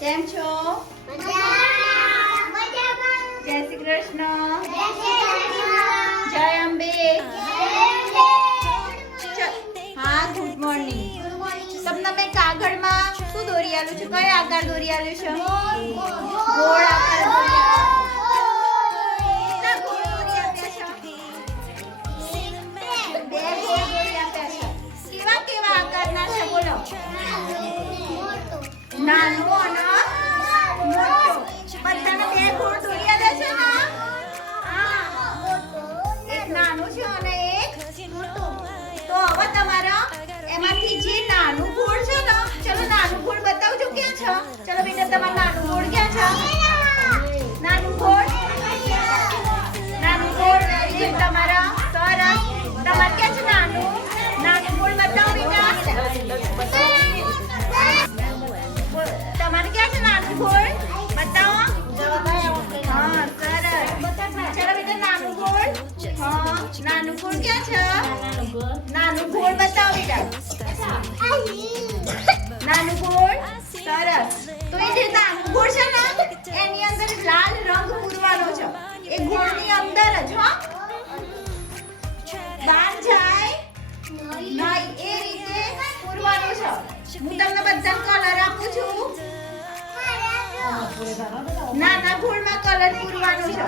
કેમ છો? જય શ્રી કૃષ્ણ. જય અંબે. હા ગુડ મોર્નિંગ તમને મેં કાગળમાં શું દોરી આલું છું? કયો આકાર દોરી આલું છે? ગોળ આકાર કેવા કેવા આકારના છે? બોલો. નાનો અને એમાંથી જે નાનું ગોળ છે ને, ચલો નાનું ગોળ બતાવજો ક્યાં છે? ચલો બેટા, તમારું નાનું ગોળ ક્યાં છે? નાનું ગોળ? નાનું ગોળ એ તમારા સરસ તમારે ક્યાં છે નાનું? નાનું ગોળ બતાવો બેટા. તમારે ક્યાં છે નાનું ગોળ? બતાવો. હા સરસ ચલો બેટા, નાનું ગોળ. હા, નાનું ગોળ ક્યાં છે? નાનું ગોળ બતાવો બેટા. સરસ. તો એ જે નાનું છે ને એની અંદર લાલ રંગ પૂરવાનો છે. એ ગોળની અંદર જ હો. દાન જાય નહીં એ રીતે પૂરવાનો છે. હું તમને બધા કલર આપું છું. નાના ગોળમાં કલર પૂરવાનો છે.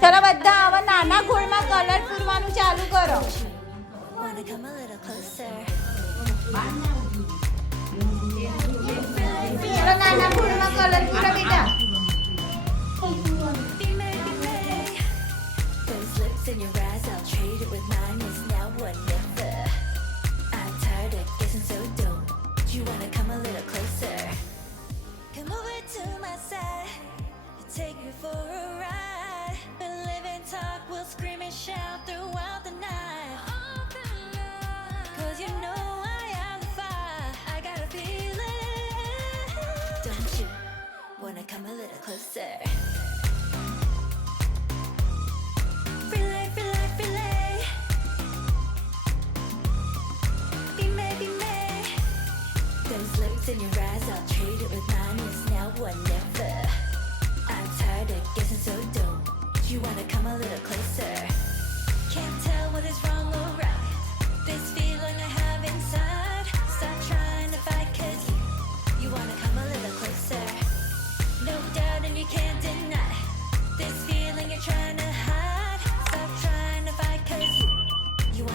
ચલો બધા હવે નાના ગોળમાં કલર પૂરવાનું ચાલુ કરો. ગોળમાં colour in your eyes, I'll trade it with mine. diamonds. Now what never?